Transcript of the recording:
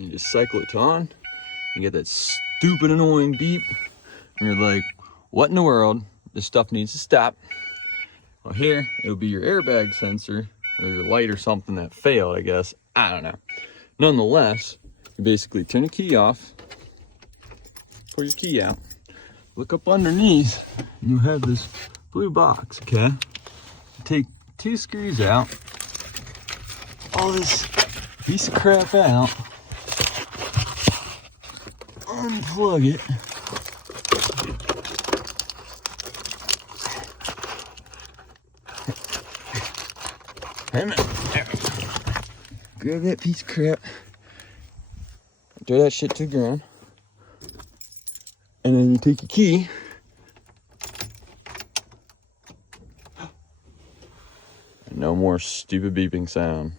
and you just cycle it to on. You get that stupid annoying beep, and you're like, what in the world? This stuff needs to stop. Well, here, it'll be your airbag sensor, or your light or something that failed, I guess. I don't know. Nonetheless, you basically turn the key off, pull your key out, look up underneath, and you have this blue box, okay? You take 2 screws out, all this piece of crap out, unplug it, grab that piece of crap, throw that shit to the ground, and then you take your key, and no more stupid beeping sound.